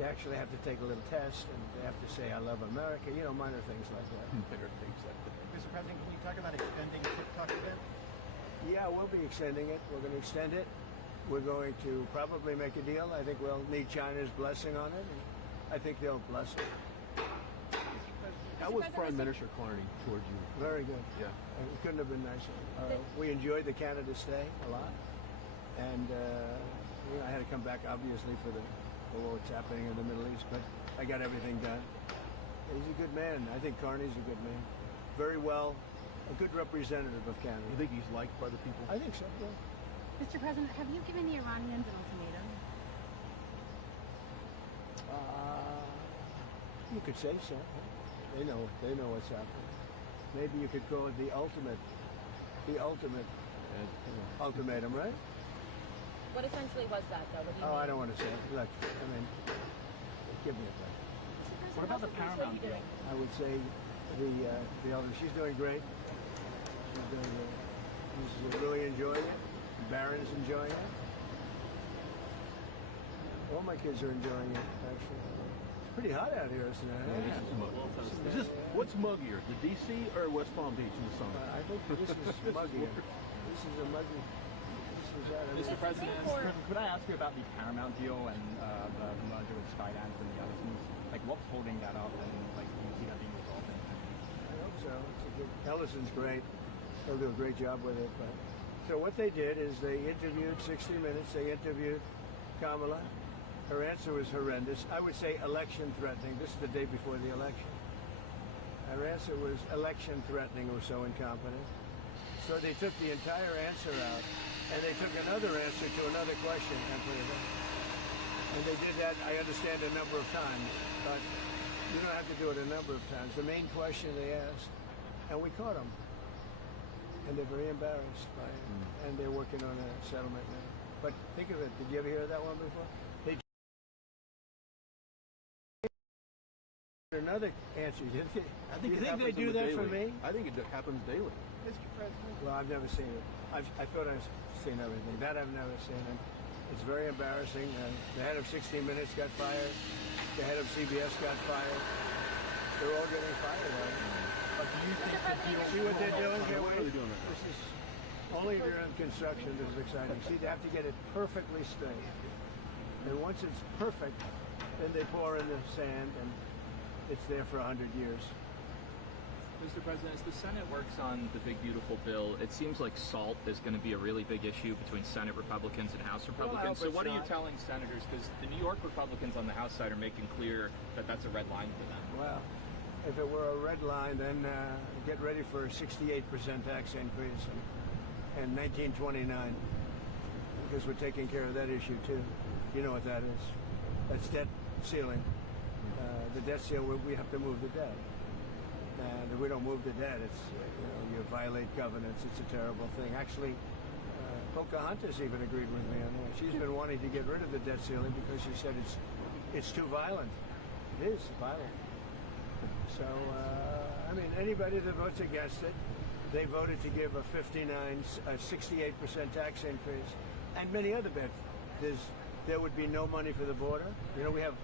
they actually have to take a little test, and they have to say, I love America, you know, minor things like that. Bigger things like that. Mr. President, can you talk about extending TikTok event? Yeah, we'll be extending it. We're going to extend it. We're going to probably make a deal. I think we'll need China's blessing on it, and I think they'll bless it. How was Prime Minister Carney towards you? Very good. Yeah. It couldn't have been nicer. We enjoyed the Canada stay a lot, and you know, I had to come back obviously for what's happening in the Middle East, but I got everything done. He's a good man. I think Carney's a good man. Very well, a good representative of Canada. You think he's liked by the people? I think so. Yeah. Mr. President, have you given the Iranians an ultimatum? You could say so. They know what's happening. Maybe you could call it the ultimate ultimatum, right? What essentially was that, though? What do you mean? I don't want to say it. Look, I mean, give me a break. What about the Paramount deal? I would say the elder, she's doing great. She's doing great. She's really enjoying it. Barron's enjoying it. All my kids are enjoying it, actually. It's pretty hot out here, isn't it? Is this, what's muggier, the DC or West Palm Beach in the summer? I think this is muggier. This is a muggy. Mr. President, could I ask you about the Paramount deal and the merger with Skydance and the others? Like, what's holding that up, and like, do you see that being resolved? I hope so. Ellison's great. They'll do a great job with it. But so what they did is they interviewed 60 Minutes. They interviewed Kamala. Her answer was horrendous. I would say election threatening. This is the day before the election. Her answer was election threatening or so incompetent. So they took the entire answer out, and they took another answer to another question and put it in. And they did that, I understand, a number of times, but you don't have to do it a number of times. The main question they asked, and we caught them. And they're very embarrassed by it, and they're working on a settlement now. But think of it, did you ever hear that one before? They another answer. I think you think they do that for me? I think it happens daily. Mr. President. Well, I've never seen it. I thought I've seen everything. That I've never seen. And it's very embarrassing. The head of 60 Minutes got fired. The head of CBS got fired. They're all getting fired. But do you think that you See what they're doing? What are they doing right now? This is only if you're in construction. This is exciting. See, they have to get it perfectly straight. And once it's perfect, then they pour in the sand, and it's there for 100 years. Mr. President, as the Senate works on the big, beautiful bill, it seems like SALT is going to be a really big issue between Senate Republicans and House Republicans. So what are you telling senators? Because the New York Republicans on the House side are making clear that that's a red line for them. Well, if it were a red line, then get ready for a 68% tax increase in 1929, because we're taking care of that issue too. You know what that is? That's debt ceiling. The debt ceiling, we have to move the debt. And if we don't move the debt, it's you violate covenants. It's a terrible thing. Actually, Pocahontas even agreed with me on that. She's been wanting to get rid of the debt ceiling because she said it's too violent. It is violent. So I mean, anybody that votes against it, they voted to give a 68% tax increase, and many other bets. There would be no money for the border. You know, we have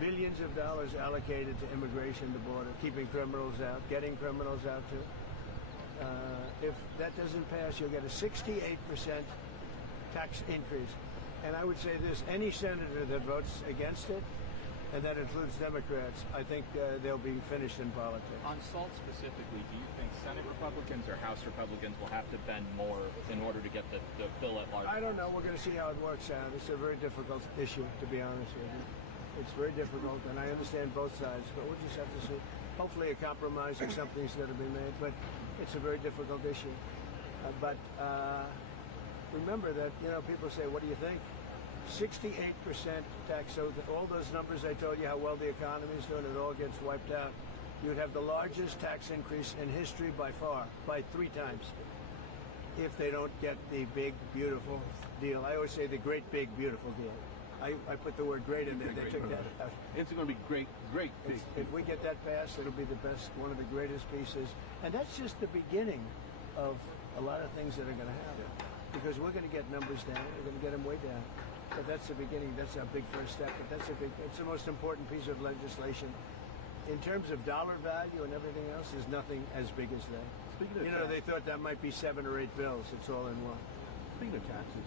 billions of dollars allocated to immigration, the border, keeping criminals out, getting criminals out too. If that doesn't pass, you'll get a 68% tax increase. And I would say this, any senator that votes against it, and that includes Democrats, I think they'll be finished in politics. On SALT specifically, do you think Senate Republicans or House Republicans will have to bend more in order to get the bill at large? I don't know. We're going to see how it works out. It's a very difficult issue, to be honest with you. It's very difficult, and I understand both sides, but we'll just have to see. Hopefully a compromise or something's going to be made, but it's a very difficult issue. But remember that, you know, people say, what do you think? 68% tax, so all those numbers I told you how well the economy is doing, it all gets wiped out. You'd have the largest tax increase in history by far, by 3 times, if they don't get the big, beautiful deal. I always say the great, big, beautiful deal. I put the word great in there. They took that out. It's going to be great, great. If we get that passed, it'll be the best, one of the greatest pieces. And that's just the beginning of a lot of things that are going to happen. Because we're going to get numbers down. We're going to get them way down. But that's the beginning. That's a big first step. But it's the most important piece of legislation. In terms of dollar value and everything else, there's nothing as big as that. Speaking of They thought that might be 7 or 8 bills. It's all in one. Speaking of taxes,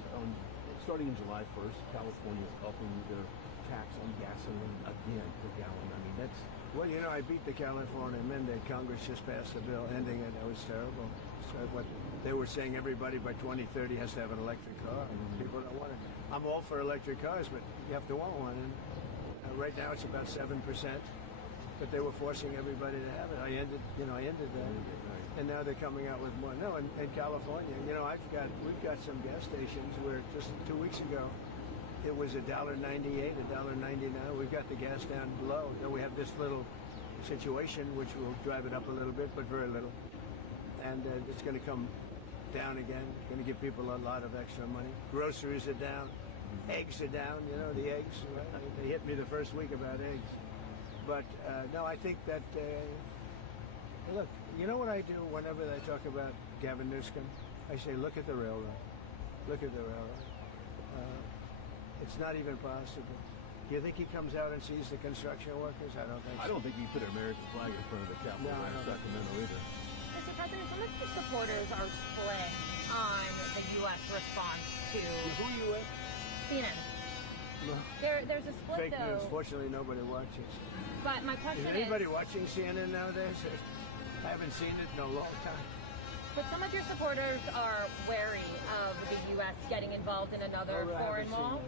starting in July 1st, California is upping their tax on gasoline again per gallon. I mean, that's... Well, I beat the California mandate. Congress just passed a bill ending it. That was terrible. So what they were saying, everybody by 2030 has to have an electric car. People don't want it. I'm all for electric cars, but you have to want one. And right now it's about 7%. But they were forcing everybody to have it. I ended that. And now they're coming out with more. No, in California, we've got some gas stations where just 2 weeks ago, it was $1.98, $1.99. We've got the gas down below. Then we have this little situation which will drive it up a little bit, but very little. And it's going to come down again. It's going to give people a lot of extra money. Groceries are down. Eggs are down. The eggs. Right? They hit me the first week about eggs. But no, I think that, look, you know what I do whenever they talk about Gavin Newsom? I say, look at the railroad. Look at the railroad. It's not even possible. Do you think he comes out and sees the construction workers? I don't think so. I don't think he put an American flag in front of the Capitol in Sacramento either. Mr. President, some of your supporters are split on the U.S. response to Who are you with? CNN. No. There's a split, Fake though. news. Fortunately, nobody watches. But my question Is anybody watching CNN nowadays? I haven't seen it in a long time. But some of your supporters are wary of the U.S. getting involved in another foreign wall,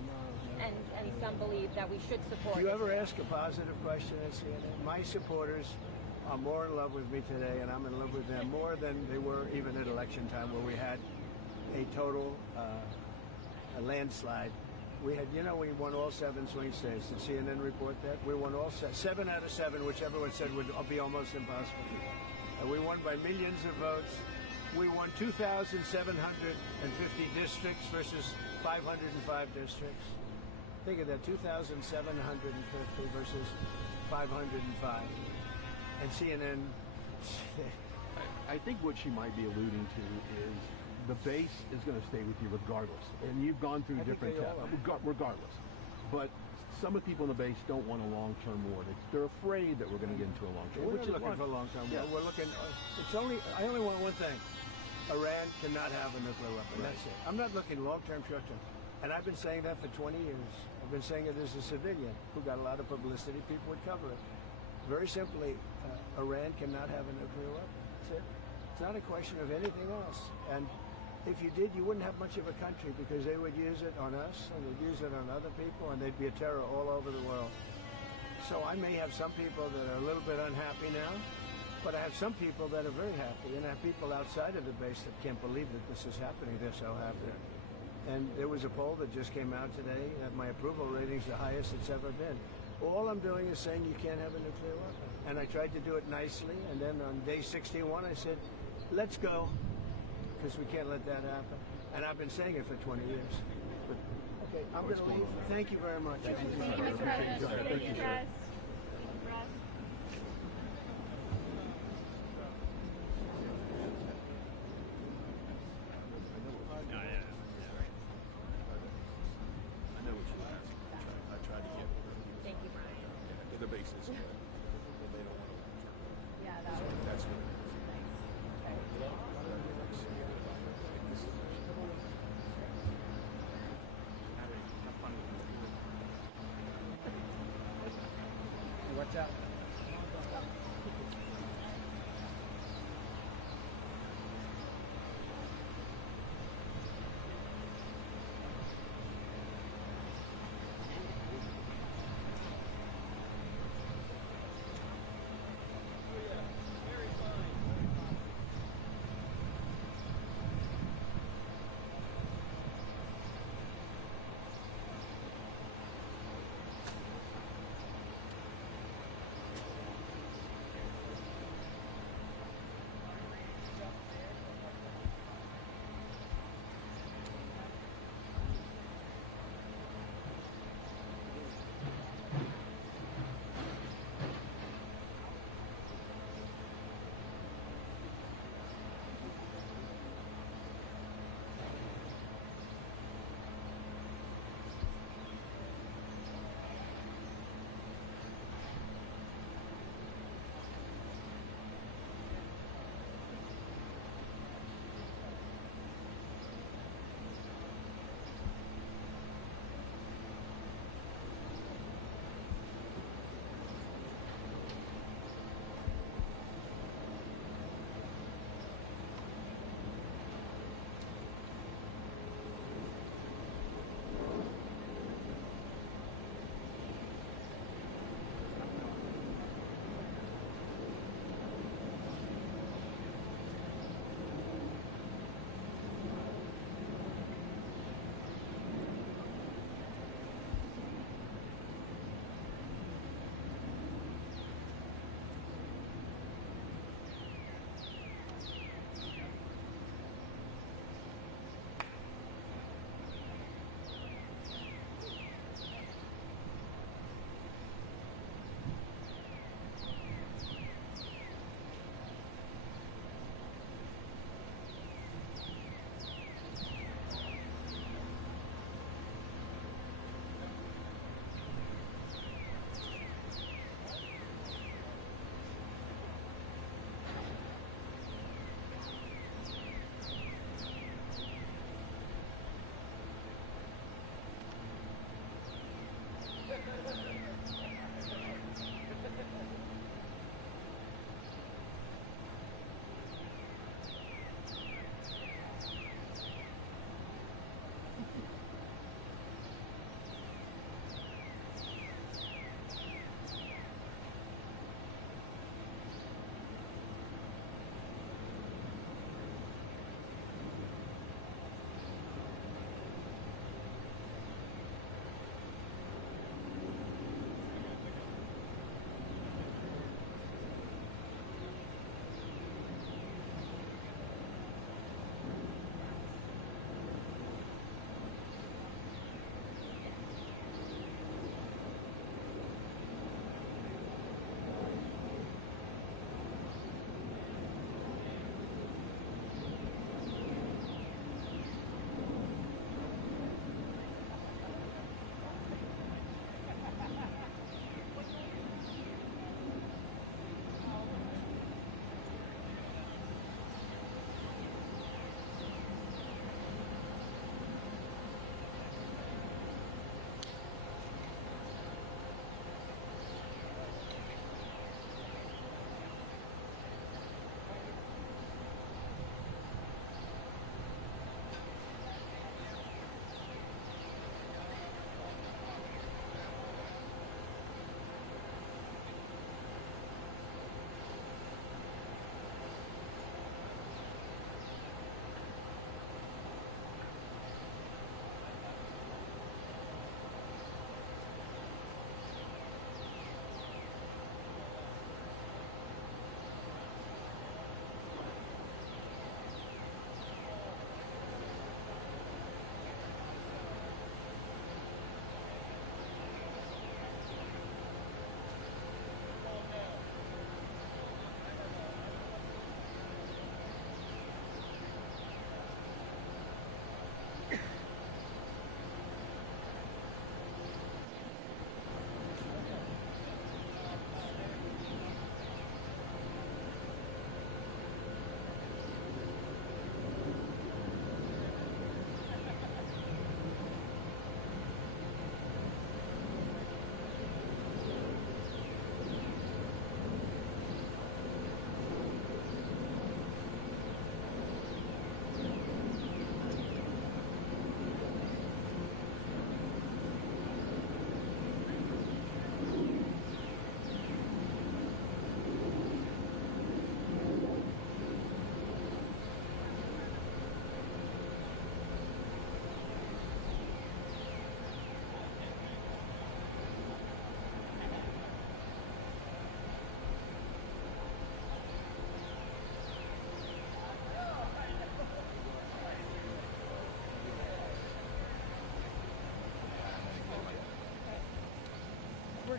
and some believe that we should support. Do you ever ask a positive question at CNN? My supporters are more in love with me today, and I'm in love with them more than they were even at election time, where we had a total a landslide. We had, we won all 7 swing states. Did CNN report that? We won all 7 out of 7, which everyone said would be almost impossible. We won by millions of votes. We won 2,750 districts versus 505 districts. Think of that, 2,750 versus 505. And CNN... I think what she might be alluding to is the base is going to stay with you regardless. And you've gone through different tests, regardless. But some of the people in the base don't want a long-term war. They're afraid that we're going to get into a long-term war. We're not looking for a long-term war. We're looking... I only want one thing. Iran cannot have a nuclear weapon. Right. That's it. I'm not looking long-term, short-term. And I've been saying that for 20 years. I've been saying it as a civilian who got a lot of publicity. People would cover it. Very simply, Iran cannot have a nuclear weapon. That's it. It's not a question of anything else. And if you did, you wouldn't have much of a country, because they would use it on us and they'd use it on other people, and they'd be a terror all over the world. So I may have some people that are a little bit unhappy now, but I have some people that are very happy, and I have people outside of the base that can't believe that this is happening. They're so happy. And there was a poll that just came out today that my approval rating's the highest it's ever been. All I'm doing is saying you can't have a nuclear weapon. And I tried to do it nicely, and then on day 61 I said, let's go, because we can't let that happen. And I've been saying it for 20 years. Okay, I'm going to leave. Thank you very much. Thank you, Mr. President. Thank you, Russ. I know what you asked. I tried to get Thank you, Brian. the basis, but they don't want to. Yeah, That's what it is. What's up?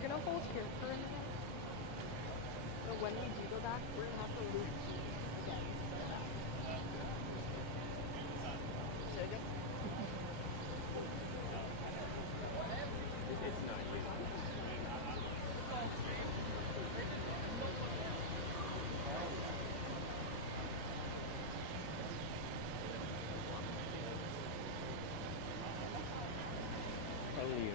we're gonna hold here for a minute. So when we do go back, we're gonna have to loop again. Say again? It's not you. Only you.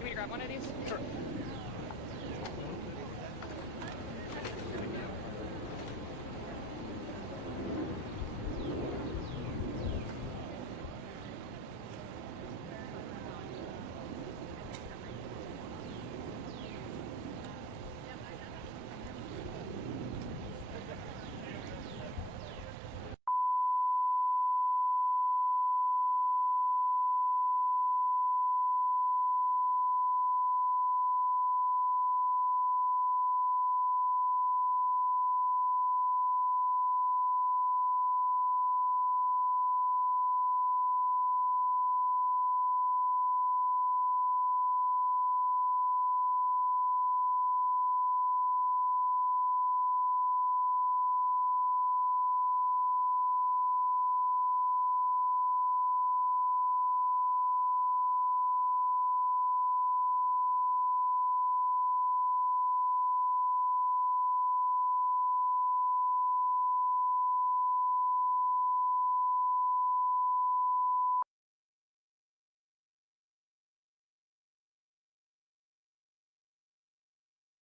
You want me to grab one of these? Sure.